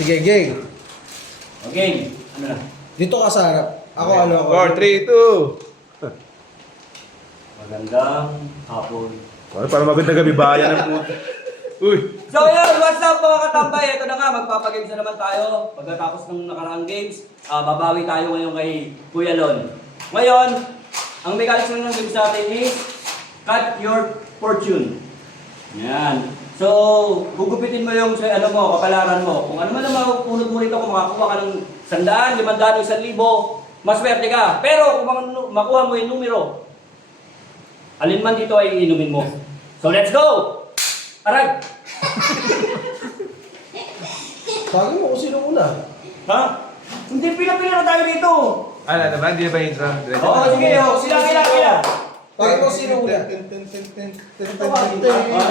Sige, game. Okay. Ano na? Dito ka sa harap. Ako, ano ako. 4, 3, 2. Magandang hapon. Ano, para magandang gabi bayan ng puto. Uy! So yun, what's up mga katambay? Ito na nga, magpapagames na naman tayo. Pagkatapos ng nakaraang games, babawi tayo ngayon kay Kuya Lon. Ngayon, ang mechanics ng games natin is cut your fortune. Yan. So, gugupitin mo yung ano mo, kapalaran mo. Kung ano man ang mapupulot mo rito, kung makakuha ka ng 100, 500, 1,000, maswerte ka. Pero kung makuha mo yung numero, alin man dito ay inumin mo. So, let's go! Aray! Sabi mo kung sino una. Ha? Hindi pila-pila na tayo dito. Ano na ba? Hindi na ba intro? Oo, sige. Sila. Sabi mo sino una.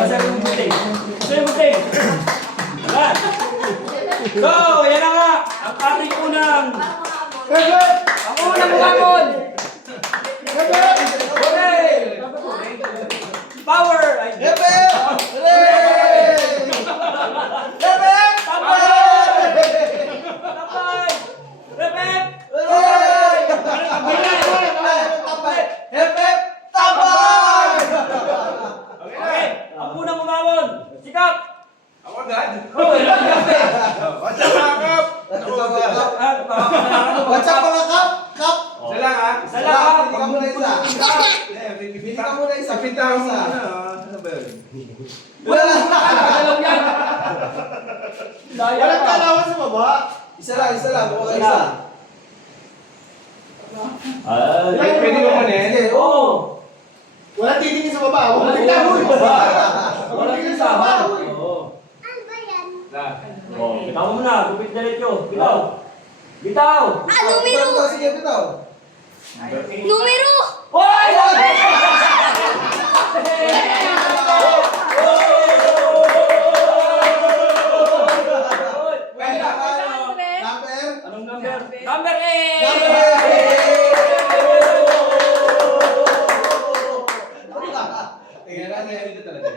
Sabi mo buting. Ayan. So, yan na nga. Ang ating unang... Ang unang umamon! Power! Ay, Hepe! Tapay! Repet! Hepe! Tabay! Okay, ang unang umamon. Sikap! Ako agad? Oh, What's up mga kap? What's up mga kap? Kap! Isa lang ha? Isa lang, ha? Pili ka muna isa. Pili ka muna isa. Kapintahan mo muna. Ano ba yun? Wala lang. Alam yan. Daya Walang ka. kalawan sa baba. Isa lang. Buka isa. Pwede mo muna eh? Sige, Oo. Wala titingin sa baba. Wala titingin sa baba. Wala titingin sa baba. Oo. Oh, bitaw mo na. Gupit diretso. Bitaw. Numero. Sige, bitaw. Numero! Hoy! Number? Anong number? Number 8! Number Tingnan natin. Dito talaga.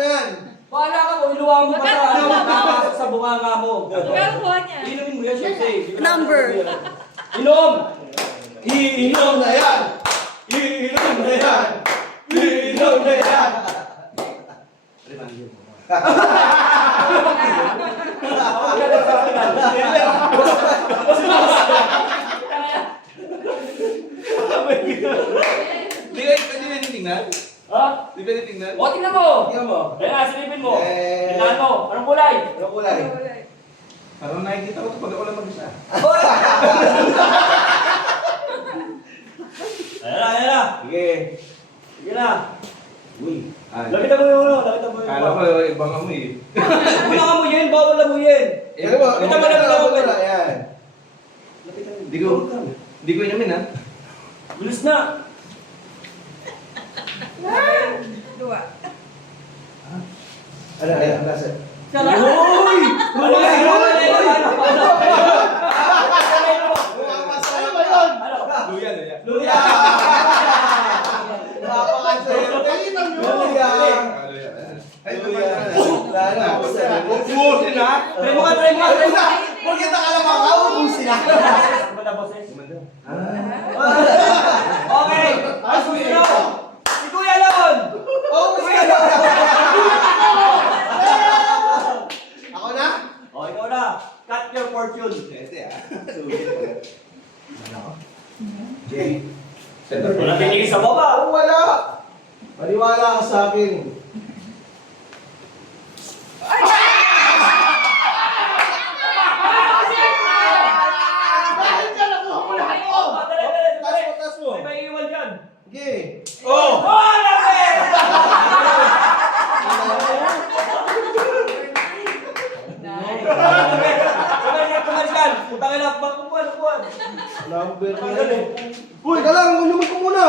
Yan. Bahala ka kung iluwa mo pa sa ano, nakapasok sa bunganga mo. Ikaw kuha niya. Inumin mo yan, syempre. Number. Inom! Iinom na yan. Iinom na yan! Iinom na yan! Di ba tingnan? Ha? Di ba tingnan? O, tingnan mo! Tingnan mo. Ayan na, silipin mo. Eh. Tingnan mo. Anong kulay? Anong kulay? Parang nakikita ko ito pag ako lang mag-isa. Ayan na. Sige. Sige na. Uy. Lapitan mo yung ano, lapitan mo yung Kala ko ibang amoy eh. Kung amuyin, bawal amuyin. Ano ba? Kita mo na. Yan. Hindi ko inamin ha. Bilis na. Dua. Ano? Nasa? Uy! Ano ba yun? Luya. Luya! Napaka-swerte. Luya. Ay, Luya. Wala na. Ubusin ha? Try mo. Porkit nakalaman ka, ubusin na. Okay! Ang susunod! Si Kuya Lon! Ubusin na. Ako na? O, ikaw na. Cut your fortune. Ete ha. Jay. Wala pinigil sa baba. Wala. Maniwala ka sa akin. Tas mo. May iwan dyan. Sige. Oh! Oh, lapit! Kumalikan. Putang ina, upuan. Number 9. Uy, ka lang. Unuman ko muna.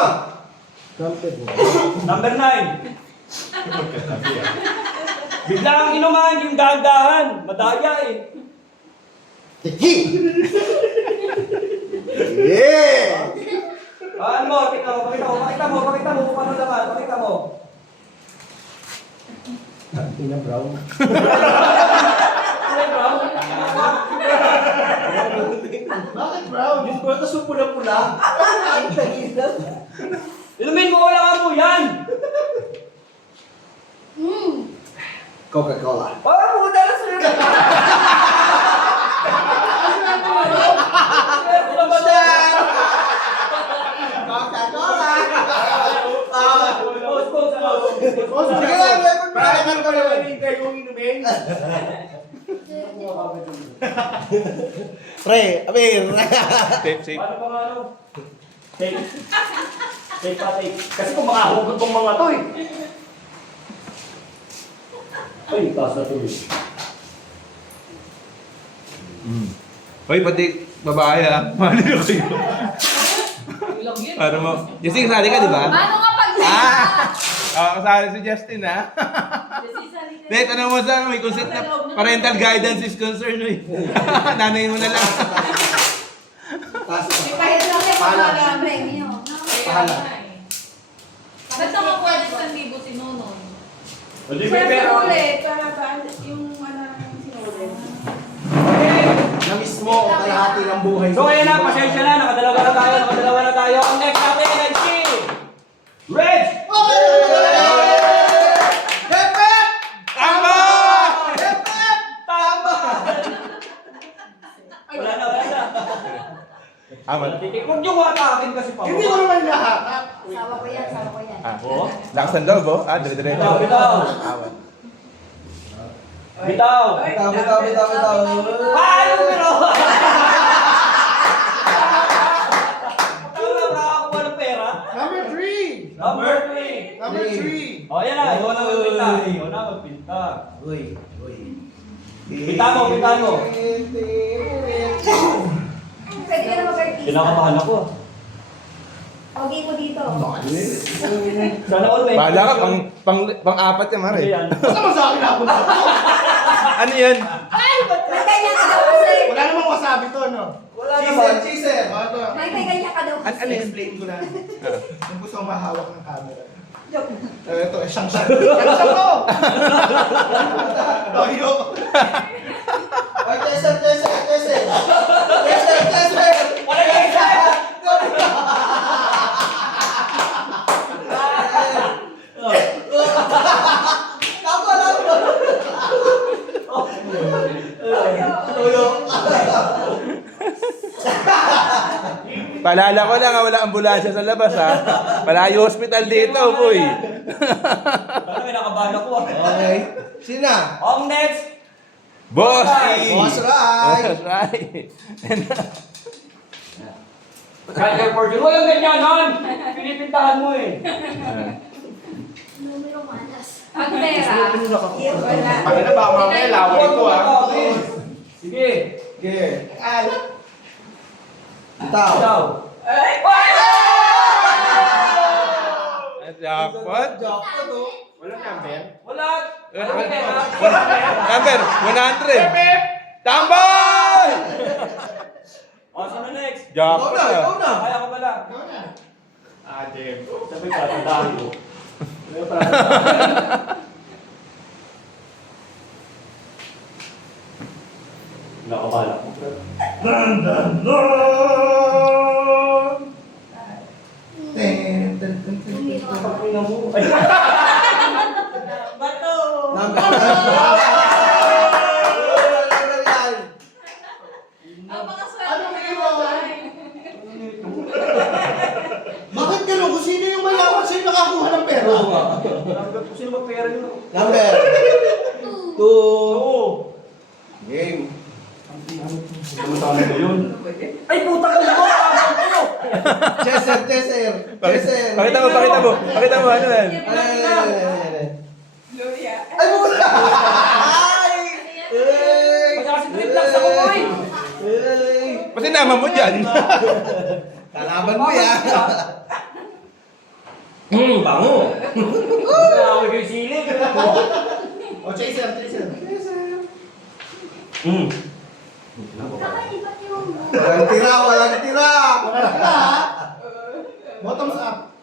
Number 9. Biglang inuman yung dahan-dahan. Madaya eh. Tiki! Yeah! Ano mo? Pakita mo kung paano naman. Pakita mo. Ina brown. Kulay brown? ah. Ay, tahirap. Inumin mo, wala ka po yan! Coca-Cola. Parang puta na sa'yo! Coca-Cola. Sige lang, record mo na. Record mo na. Hinihintay kong inumin. Pre, Amir. Safe. Paano pa nga ano? Take. Take pa, take. Kasi kung mga hugot tong mga to eh. Ay, taas na to eh. Hoy, pati babae ah. Malino kayo. Para mo. Jesse, kasali ka, di ba? Ano nga pag Kasali si Justin ah. Dahil tanong mo sa may concept na parental guidance is concerned eh. Nanay mo na lang. Kahit lang kayo mag-alamay niyo. Pahala. Ba't naman pwede sa libo si Nonon? O di may pera. Na mismo, kalahati ng buhay. So ayan na, pasensya na. Nakadalawa na tayo. Ang next natin ay si Reg! Tama! Tama! Wala na. Aman. Huwag niyo watakin kasi pa. Hindi mo naman lahat. Sawa ko yan. Oo. Lakas ng loob oh. Dire-dire. Bitaw. Aman. Bitaw. Bitaw. Paano pero? Tama ba ako ng pera? Number 3. Number 3. Number 3. O yan na, ikaw na magpinta. Ikaw na magpinta. Uy. Pinta mo. Pwede ka na mag-artista. Kinakabahan ako. Pogi mo dito. Sana all may. Bahala ka, pang-apat yan, Mare. Yan. Ba't naman sa akin ako? Ano yan? May ganyan ka daw kasi. Wala namang wasabi to, no? Wala naman. Cheeser. May ganyan ka daw kasi. Ano yan? Explain ko na. Kung gusto mong mahawak ng camera. Joke. Ito, siyang to! Toyo! Ay, Cheeser! Wala ka isa. Toyo! Paalala ko lang, wala ambulansya sa labas ha. Malayo hospital dito, boy. Parang kinakabahan ako. Okay. Sino na? Ang next. Bossy! Boss Rai! Boss Rai! Kaya Fortune. Huwag yung ganyanan. Pinipintahan mo eh. Numero manas. Ang pera. Wala. Ano na ba, mamaya laway ko ha. Sige. Okay. Tao. Ikaw. Jackpot? Jackpot, oh. Walang number? Wala. Number, 100! Tambay! O, saan na next? Jackpot Ikaw na. Kaya ko pala. Ah, Jem. Sabi ka, tandaan ko. Nakabahala ko. Pagpina mo. Ay. Bato! Bakit gano'n? Kung sino yung mayaman sa'yo nakakuha ng pera? Nanggap ko sino magpera yun. Number 2. Oo. Game. Ano tama ba yun? Ay, puta ka na! Cheser. Pakita mo, ano yan? Gloria. Ay, muna! Ay! Kasi trip lang sa kumoy! Pati naman mo dyan. Kalaban mo yan. Bango! Nakawag yung silig. O, Chaser. Kakaibat yung... Walang tira. Bottoms up.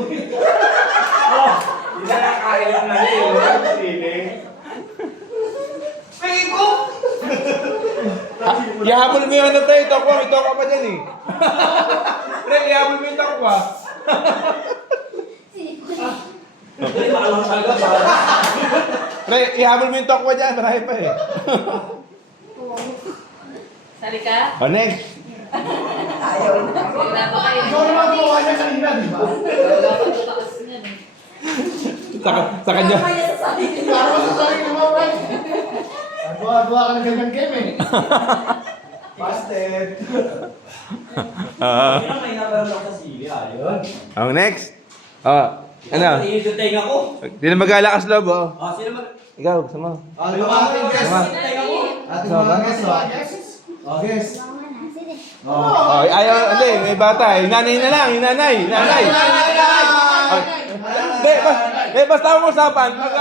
umi. Oh, hindi na nakakailan na yun. Pico! Ihabol mo yung ano tayo, ito ka pa dyan eh. Pre, ihabol mo yung takwa. Hindi, makalang talaga ba? Pre, ihabol mo yung takwa dyan, marami pa eh. Sali ka? O, next. Wala pa kayo. Ikaw naman gawa niya kanina, di ba? Wala pa taas niyan eh. Sa kanya. Para sa sarili mo, Brad. Gawa ka ng ganyan game eh. Busted. Hindi na may nabaroon ako sa sili, ayun. Ang next. Ano? Tingin yung tenga ko. Di na mag-alakas loob, oh. Sino mag... Ikaw, sama. Yung ating guest. Tenga ko. Ating mga guest, guest. Ayaw, hindi, may bata. Yung nanay na lang, yung nanay. Basta mo usapan. Pag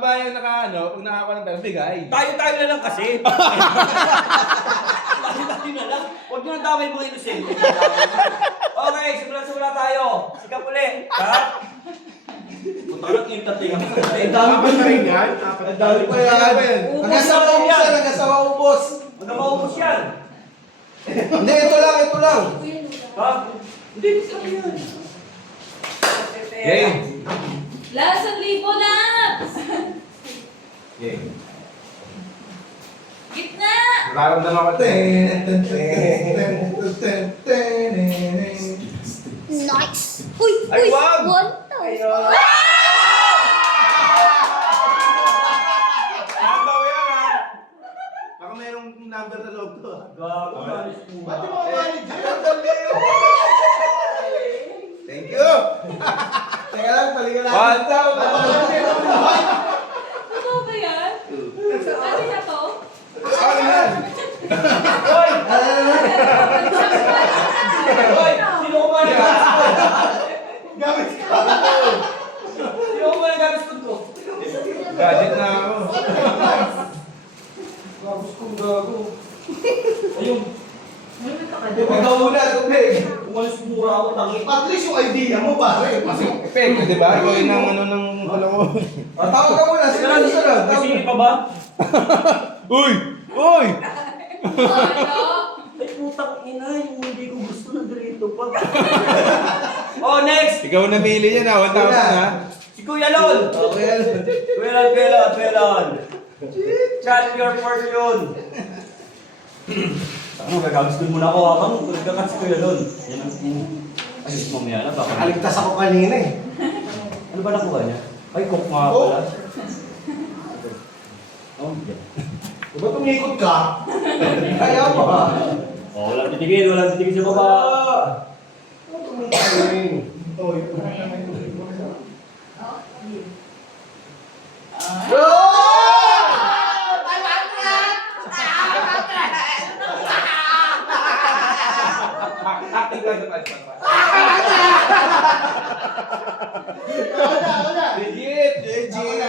babae yung pag nakakuha ng pera, bigay. Tayo-tayo na lang kasi. Tayo-tayo na lang. Huwag nyo nang damay mga inosente. Okay, simula tayo. Sikap ulit. Cut. Punta ka ng tatinga mo. Ang dami pa na rin yan. Ang dami pa yan. Nagasawa ubos yan, nagasawa ubos. Magkamaubos yan. Hindi, ito lang. Ha? Hindi, gusto ko yan. Game. Last 1,000 laps! Game. Gitna! Nararamdaman ko ito Nice! Uy! Ay, Uy! wag! 1,000! Number yan, ha? Baka mayroong number sa loob to, ha? Gago, alis mo. Ba't yung mga manager? Thank you! Teka lang, balikan natin. 1,000! Ano ba yan? Ano na to? Ano yan? Hoy! Hoy! Sino ko ba nag-gaspod? Gamit ka. Sino ko ba nag-gaspod ko? Gadget na ako. Gagos kong gago. Ayun. Ikaw muna, tubig. Umalis mura ako, tangi. At least yung idea mo, pare. Effect, di ba? Ikaw yun ang ng ko. Tawag ka muna, Teka sino lang, gusto na? may sili pa ba? Uy! Uy! Ano? Ay, putang ina, yung hindi ko gusto na dirito pa. Oh, next! Ikaw napili yan, ha? 1,000, ha? Si Kuya Lol! Okay. Kuya Lol! Chat your fortune! Ano, gagawin muna ako habang nagkakat si Kuya Lol. Yan ang... Ayos mamaya na, baka... Nakaligtas ako kanina eh. Ano ba nakuha niya? Ay, cook nga Oh. pala. Oh, yeah. Diba tumikot ka? Kaya mo ha? Oh, walang titigil sa baba. Tumikot. Acting lang sa pagpapag. Legit! Legit!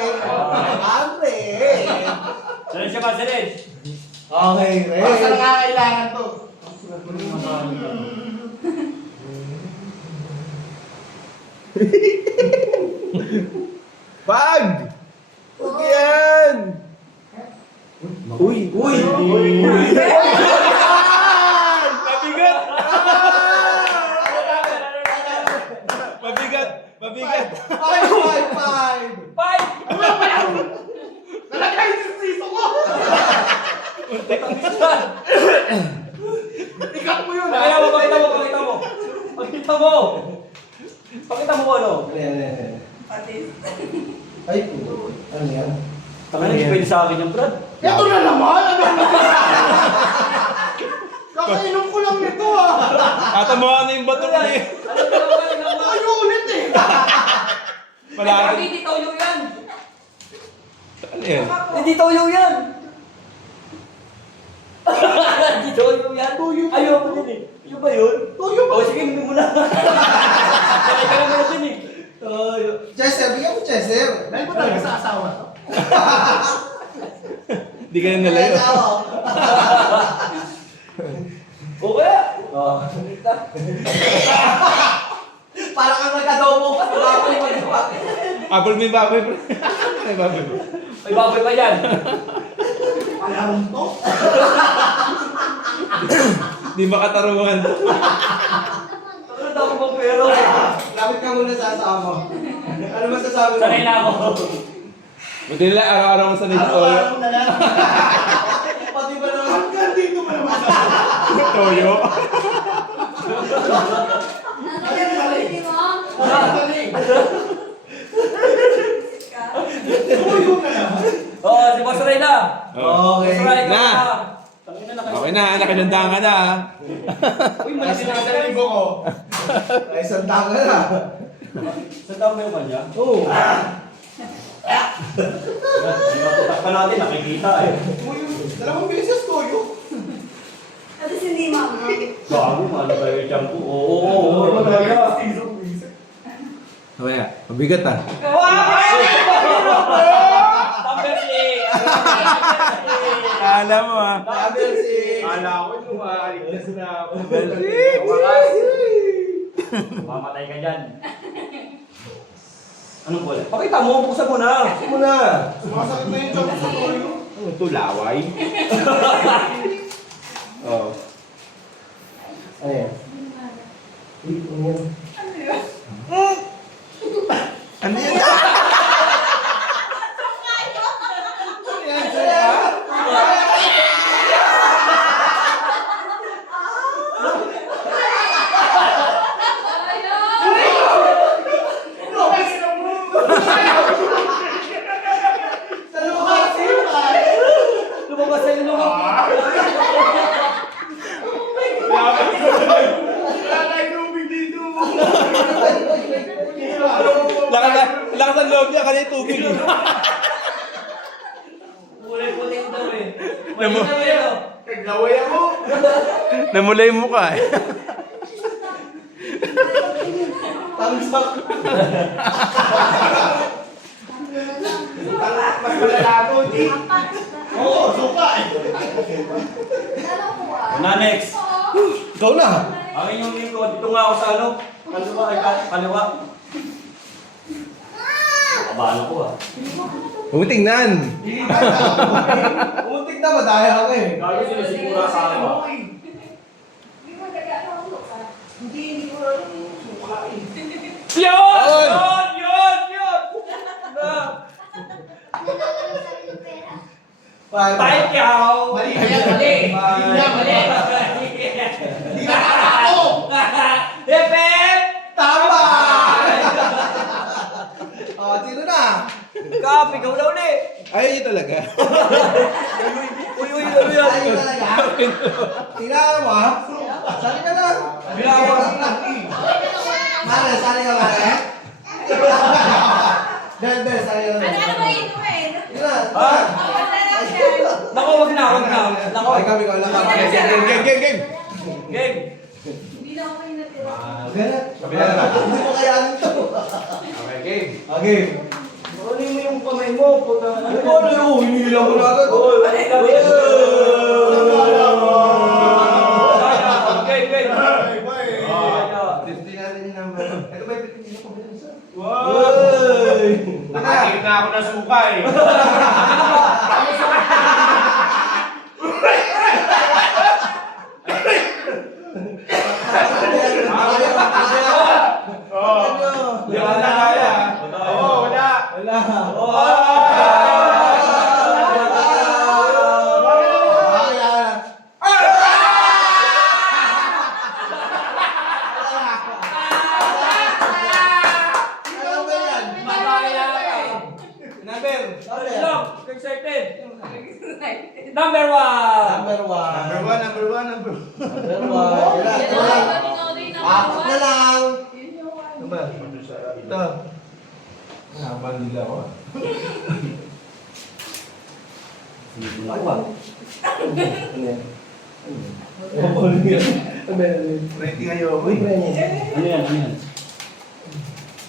Andre! Saan siya ba? Saan? Okay, Ray. Basta nangangailangan to. Pag! Huwag yan! Uy! Uy! Mabigat! Mabigat! Mabigat! Five! Five! Nalagay yung siso ko! Ikat mo yun, ha? Pakita mo! Pakita mo ano? Ay, po. Ano yan? Tanga na, hindi pwede sa akin yung Brad. Ito na naman! Ano na? Kakainom ko lang nito, ha? Tatamaan na yung bato ko eh. Ano ba naman? Ay, ulit eh! Malaki. Hindi toyo yan! Ano yan? Hindi toyo yan! Hindi toyo yan! Ayoko din eh. Yung ba yun? Toyo ba? O sige, hindi mo na. Sanay ka naman natin eh. Toyo. Chester, bigyan mo Chester. Dahil ba talaga sa asawa to? Hindi ka na nalayo. O kaya? Parang ang nagkadaw Apple may baboy, pre. May baboy. May baboy pa yan. Alam to. Di makatarungan. Ano daw bang pero? Lapit ka muna sa asawa. Ano masasabi mo? Sanay na ako. Buti nila araw-araw mo sa nito. Araw-araw na lang. Pati ba naman? Hanggang dito mo naman. Toyo. Ano yung pwede mo? Oo, si Boss Ray na. Okay. Boss Ray, Na. Tangina na kayo. Okay na, nakagandaan ka na. Uy, mali Kasi sinabi. nasa libo ko. Ay, santa ka na. Sa tao ba yung kanya? Oo. Pinaputak pa natin, nakikita eh. Dalawang beses toyo. At least hindi mama. Bago, mahal tayo yung shampoo. Oo, talaga. Mamaya, mabigat ah. Number 6! Kala mo ah. Number 6. Kala ko yung maaligtas na ako. Mamatay ka dyan. Anong bola? Pakita mo, buksan mo na. Buksan mo na. Sumasakit na yung joke sa toyo. Ano ito, laway? Oh. Ayan. Ano yan? Lumabas sa'yo naman. Lakas ang loob niya, kanina tubig. Kulay-kulay ko daw eh. Namu- Mali na yun. Naglaway ako. Namulay yung mukha eh. Tamsak. Mas malalago, di. Oo, suka eh. Na next. Ikaw na. Akin yung link ko. Dito nga ako sa ano. Kaliwa ay kaliwa. Kabalo ko ah. Huwag tingnan. Umuntik na, madaya ako eh. Galo sinisigura sa akin ah. Hindi ko alam yung suka eh. Yun! Yun! Na! Five cow! Mali. Mali. Mali. Hindi na ako. Hip hip! Tama! Oh, sino na? Kap, ikaw na uli! Ayaw niyo talaga. Uy, ano yan? Sali ka talaga? Tingnan mo ha? Sali ka na. Bilawan. Mare, sali ka mare. Bel, sali ka na. Ano ba inumin? Yun na. Ha? Masarap yan. Nako, wag na. Nako. Ay, kami ko lang. Game. Game. Hindi na ako kayo natira. Ganun. Hindi mo kayanin to. Okay, game. Okay. Ano mo yung kamay mo? Puta. Ano ba? Ano? Hinihilang ko na agad. Game. Testing natin yung number. Ito ba yung pitin ko? Nakakit na ako ng suka eh. Hindi ako na kaya. Oo, wala. Excited. Number 1. Number one. Number one. Number one. Apat na lang. Ano ba? Ito. Habang nila ako. Ready kayo. Ano yan?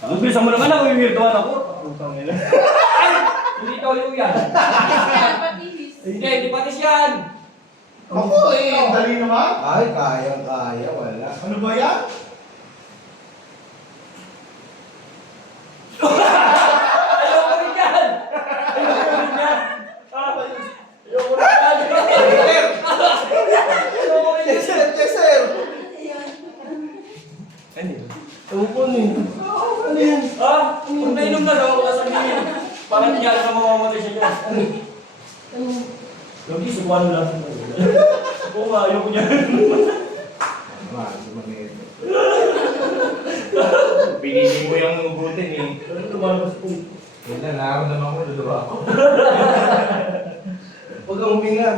Ang bilis mo naman ako, weirdoan ako. Ay! Hindi ikaw yung yan. Hindi patis yan. Ako eh, ang dali naman. Ay, kaya, wala. Ano ba yan? Ano yan? Ah, kung nainom na daw, wala sabihin. Parang hindi niya alam na mamamatay siya dyan. Lagi, subuhan mo lang. Oo nga, ayoko niya. Pinili mo yung ugutin eh. Ano lumalabas po? Yan na, nararamdaman ko, luluwa ako. Huwag kang huminga.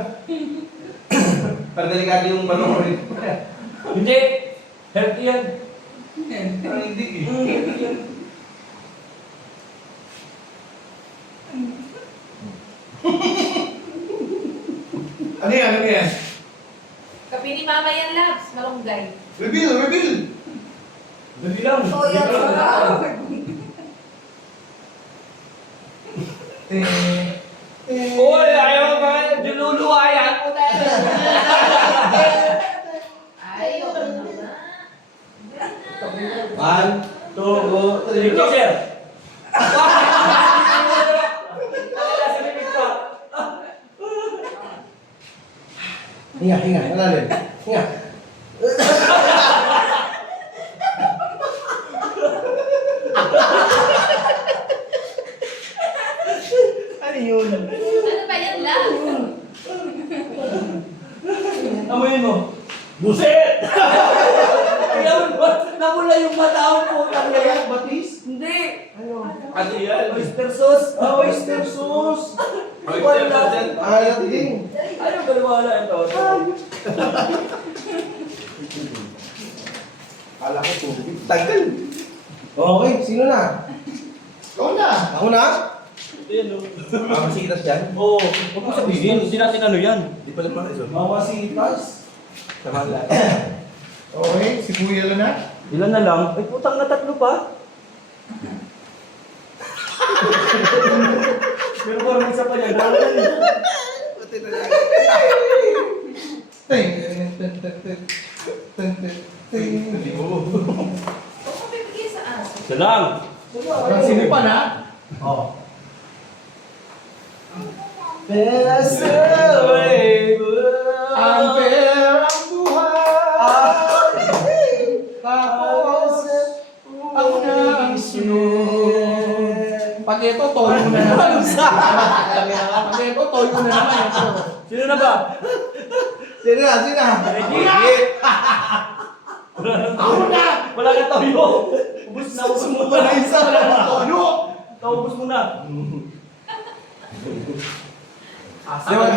Para delikado yung balong ko rin. Hindi! Healthy yan. Parang hindi eh. Healthy yan. Ano yan? Ano yan? Kape ni Mama yan, Labs. Malunggay. Reveal! Reveal! Dali lang. Toyo Dali lang. sauce. Uy, ayaw ba? Diluluwa yan. Puta. Ay, oo naman. 1, 2, 3, go! Sir. Hinga, hinga. Malalim. Hinga. Ano yun? Ano ba yan, Labs? Amoyin mo. Buset! Ayaw mo, namula yung mata ang putang na yan. Batis? Hindi. Ano? Ano yan? Oyster sauce. Ah, oyster sauce! Oyster sauce. Ah, lating. Ano ba wala ito? Kala ko tubig. Tagal. Okay, sino na? Ikaw na. Ako na? Ayan o. Mamasitas yan? Oo. Huwag mo sabihin. Hindi natin ano yan. Di pala pa ito. Mamasitas? Sama lang. Okay, si Kuya Lon na. Ilan na lang? Ay putang na tatlo pa. Pero parang isa pa niya. Dalawa na yun. Ting! Hindi mo. Huwag mo bibigay sa aso. Isa lang. Parang sinipa na. Oh. Best away, Ang pera ang buhay. tapos Ako na ang sunod. Pag ito, toyo mo na naman. Pag ito, toyo mo na naman. Sino na ba? Sino na? Sino na? Ako na! Wala ka toyo. Ubus na, ubus mo na. Isa Wala na toyo! Naubos mo na. Di, wala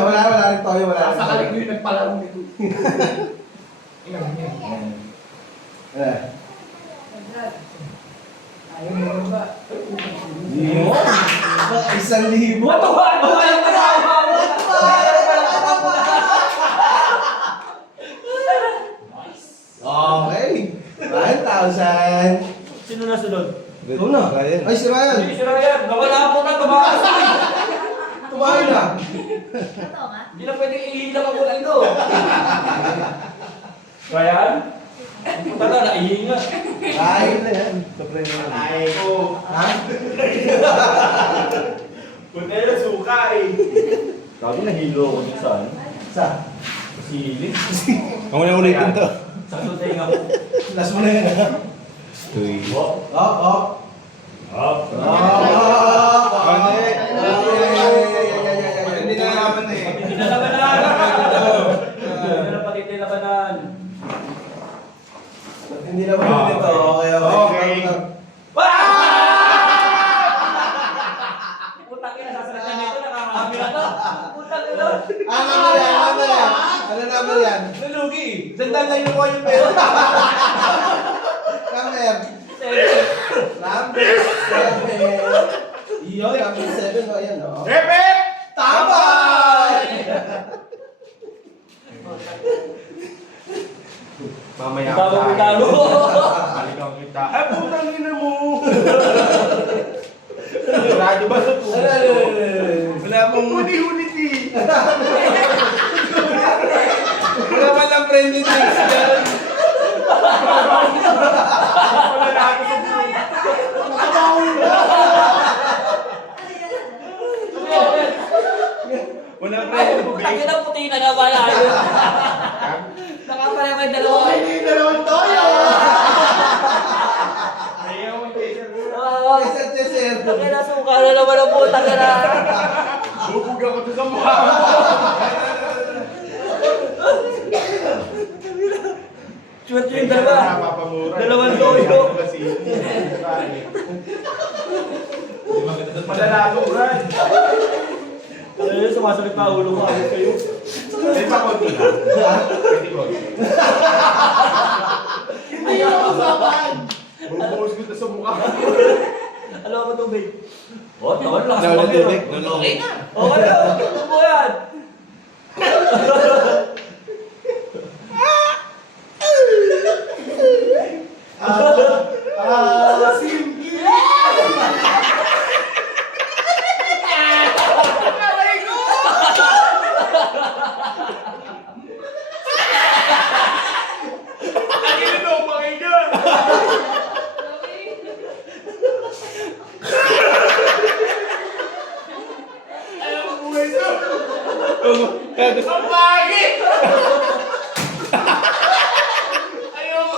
rin toyo, wala rin Sa toyo. kalik ko yung nagpalaro nito. Eh. Ayaw mo rin ba? Yun. 1,000. Matuwa! Matuwa yung kasama mo! Okay. 1,000. Sino na sunod? Ikaw na. Ay, si Ryan. Hindi, si Ryan. Nawala po na. Tumakas na. Tumayo na. Totoo nga? Hindi na pwedeng ihilang ako lang ito. Ryan? Punta ka, naihinga. Ryan na yan. Ay ko. Ha? Punta na suka eh. Sabi nahilo ako dun saan? Sa? Siling. Ako na ulitin to. Sa tutay nga po. Last mo na yan, ha? Tuy. Up, up. Up. Hindi na laban na eh. Hindi na labanan. Hindi na patiti labanan. Hindi na ba dito? Okay, okay. Putang ina, sasalatan nito, nakakami na to. Putang ina. Ano na yan? Ano yan? Ano naman yan? Nalugi. Sandal lang yung yung pera. Number. Number 7. Iyo, number 7 ba yan, no? Repet! Tama! Mamaya Talo ko talo. Balikan kita. Ay, putang ina mo! Sigurado ba sa puso? Wala pong huli-hulit eh. Wala man lang friendly things dyan. Wala na ako sa puso. Wala friendly Putang ina, puti na nga pala. Nakapareho kayo dalawa. Hindi yung dalawang toyo! Kaya nasuka na naman ang puta ka na. Bubog ako to sa mukha. Swerte yung dalawa. Napapamura. Dalawang toyo. Malalalo, Brad. Ano yun, sumasalit pa ulo ko agad kayo. May pakonto na. Pwede ko. Hindi yung usapan. Bubuhos ko to sa mukha. Ano ako tubig? Oh, tawal lang. Wala tubig. Okay na. Okay na, ano po yan? Simple. Ang ino mo, pakinggan. Ayaw mo buhay sa. Ang pangit! Ayaw mo.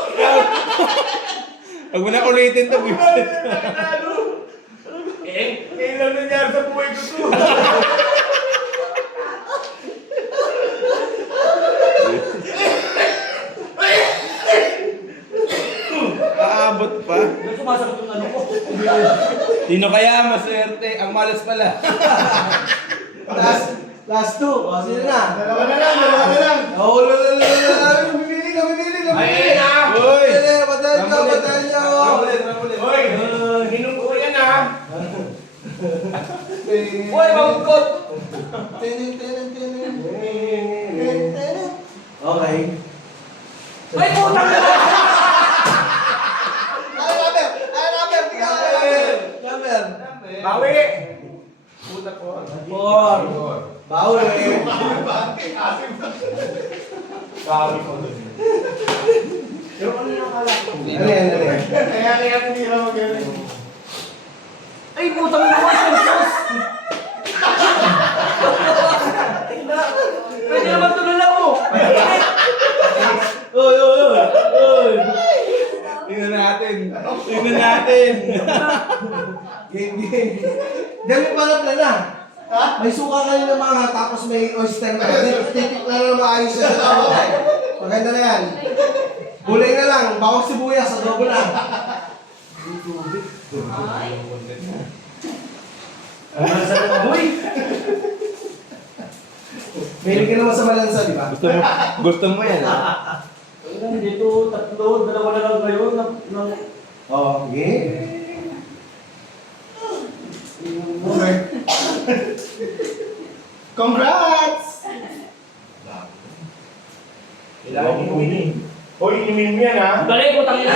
Huwag mo na ulitin to, Vincent. Kailan nangyari sa buhay ko to? Aabot pa. Ba't sumasakit yung ano ko? Sino kaya maswerte? Ang malas pala. Last two. O, sino na? Dalawa na lang. Oh, lala. Mamimili ka. Ay, na! Uy! Patayin nyo. Hoy! Hinong ko yan ah! Uy, mangkot! Okay. Ay, putang na! Number. Bawi! Puta ko. Four. Bawi. Bawi ko doon. Ano yan? Kaya hindi ako magaling. Ay, putang na! Sus! Pwede naman tulala mo! Oy. Tingnan natin. Tingnan natin. Game. Dami pala plana. Ha? May suka kanina mga tapos may oyster na. Titik na lang maayos sa tao. Maganda na yan. Gulay na lang. Bawang sibuyas. Adobo na. Uy! Meron ka naman sa malansa, di ba? Gusto mo yan, ha? Ayun, dito, tatlo, dalawa na lang kayo. Oo. Okay. Congrats! Kailangan inumin. Hoy, inumin mo yan ah! Dali, putang ina!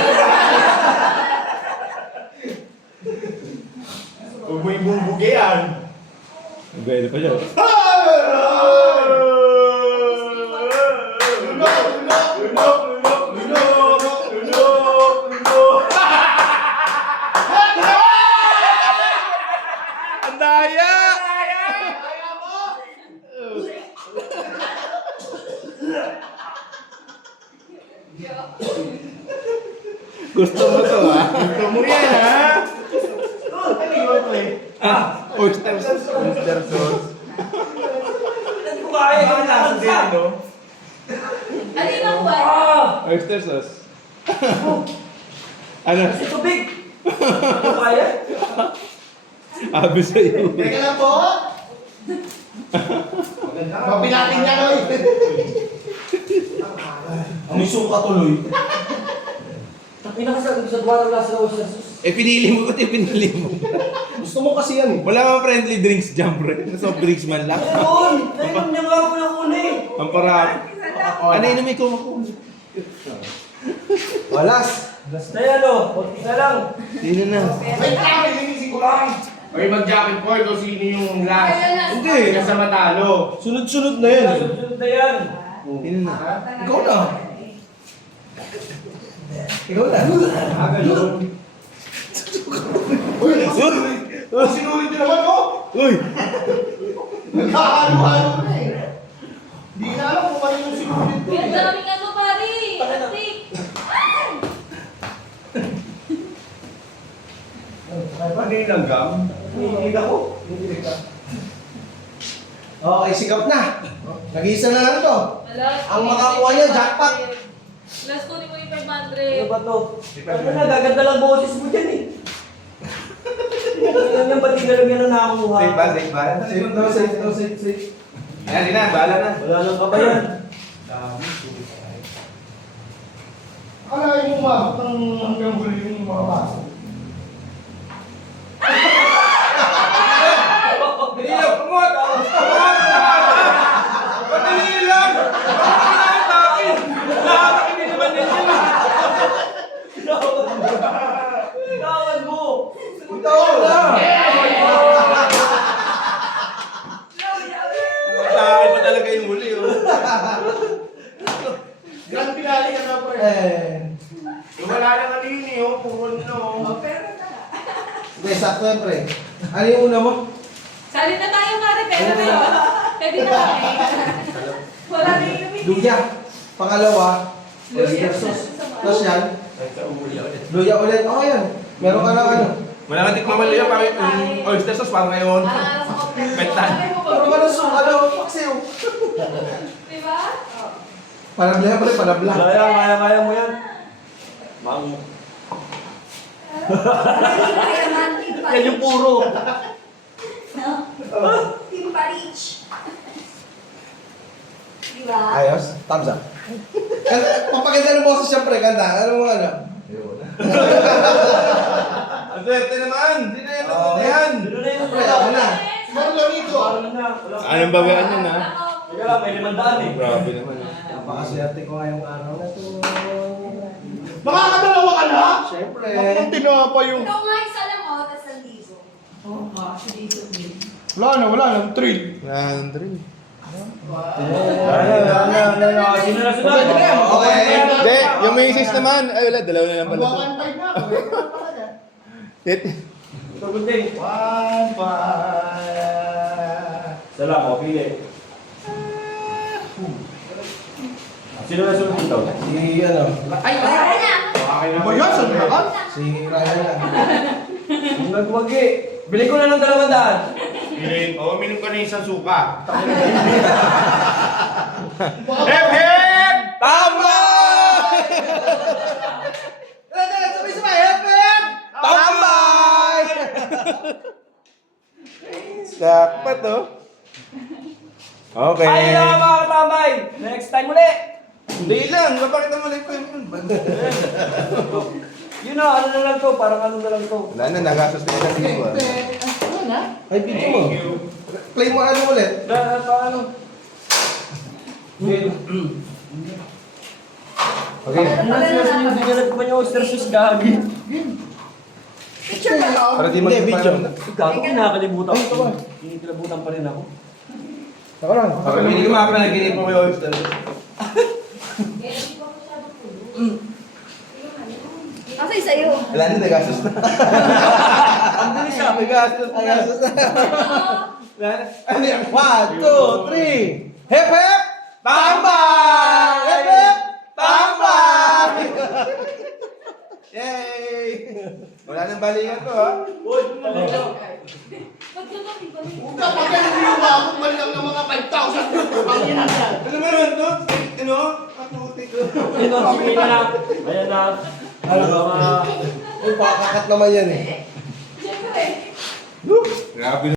Huwag mo ibumbugi yan! Pwede pa siya. Ang daya! Gusto mo to, ha? Gusto mo yan ha? Oyster sauce. Oyster sauce. Hindi ko kaya yung lasa din, no? Kanina ko ba? Oyster sauce. Ano? Kasi tubig! Hindi ko kaya? Abi sa'yo. Teka lang po. Mapilating niya ko May suka tuloy. Pinakasabi ko sa duwarang lasa ng oyster sauce. Pinili mo ko, pinili mo. Gusto mo kasi yan eh. Wala mang friendly drinks dyan, bro. Soft drinks man lang. Ayun! Nainom niya nga ako ng una eh! Ang parang. Ano yun may kumakun? Walas. Basta yan o, konti na lang. Sino na? Wait lang, linisin ko lang. Hoy, mag-jacket po ito sino yung last. Hindi. Kaya sa matalo. Sunod-sunod na yan eh. Sunod na yan. Sino na? Ikaw na. Ikaw na. Sinulit niyo naman ko. Uy! Nagkakalo-halo na eh. Hindi na alam kung ano yung sinulit ko. Ang daming ano pare! Astig! Panilanggam. Hinihilig ako. Hinihilig ka. Okay, sikap na. Nag-iisa na lang to. Ang makakuha niya, jackpot. Last kunin mo yung Ano 500. ba to? Ano na, gaganda lang boses mo dyan eh. Yan yung pati galang yan ang nakakuha. Safe ba? Safe ba? Safe daw, safe daw, safe, safe. Ayan, di na. Bahala na. Wala nang kabayan. Akala yung umabot ng hanggang huli yung mga baso. Dilo, kumot! Kumot! Madali lang! Bakit nakatakin? Nakatakin din naman din yun. Tawan mo! Ikaw na! Nakatakin pa talaga yung huli, oh. Grand finale ka na po eh. Eh. Wala na kanini, oh. Puro no. Hindi, sakto yan, pre. Ano yung una mo? Sali na tayo nga rin, pero na. Pwede na kami. Wala na yung lumit. Luya. Pangalawa, oyster sauce. Tapos yan, luya ulit. Oo, yan. Meron ka lang ano. Wala kang tikmaman yun, bakit yung oyster sauce parang ngayon? Ah, sa complex. Pentan. Meron ka lang soup. Ano, paksiw. Diba? Panabla, pre, panabla. Kaya mo yan. Mang... Yan yung puro. Team Parich. Diba? Ayos. Thumbs up. Papaganda ng boses siyempre, kanta. Ano mo ano? Ang swerte naman! Sino yan? Oo. Yan! Doon na yung Pre, ako na. Marlo rito. Anong babayaan yun, ha? Teka lang, may 500 eh. Grabe naman. Napakaswerte ko ngayong araw na to. Makakadalawa ka na? Siyempre. Ang tinapa yung... Ikaw nga isa lang mo, tas ang libo. Wala na, thrill. Yan, three. Sino na sunod? Okay. Hindi, yung may sis naman. Ay, wala, dalawa na lang pala. Magwakan five na ako eh. Hit. Ito, gunding. 1, 5. Salam, o, pili. Sino na sunod dito? Si ano? Ay, na! Ba yan? Saan na? Si Ryan lang. Kung nagwagi. Bili ko na ng 200. Piling, oh, minom ka na isang suka. Hep, hep! Tama! Sabay-sabay, hep-hep! Tambay! Sakpa to. Okay. Ayun na mga katambay. Next time ulit. Hindi lang, kapakita mo lang ko yun. Yun na, ano na lang to. Parang ano na lang to. Wala na, nagastos na isang libo. Ay, video mo. Play mo ano ulit. Paano? Okay. Ano na sila bigyan ko yung oyster sauce gagi. Picture ba? Para di Hindi, video. Gago, kinakalimutan ko. Kinikilabutan pa rin ako. Ako lang. Okay, hindi ko mapanaginip mo yung oyster. Kasi sa'yo. Wala na, nagastos na. Ang bilis siya. Nagastos na. Nagastos na. Wala na. Ano yan? 1, 2, 3. Hep-hep! Tambay! Hep-hep! Tambay! Yay! Wala nang balikan to, ha? Uy, talaga. Ba't yun ang ibalik? Kapag ka hindi umabot man lang ng mga 5,000. Ang ginagawa. Ano naman to? Ano? Patutik ko. Yun o, sige na. Ayan na. Ano ba? Uy, pakakakat naman yan eh. Siyempre. Grabe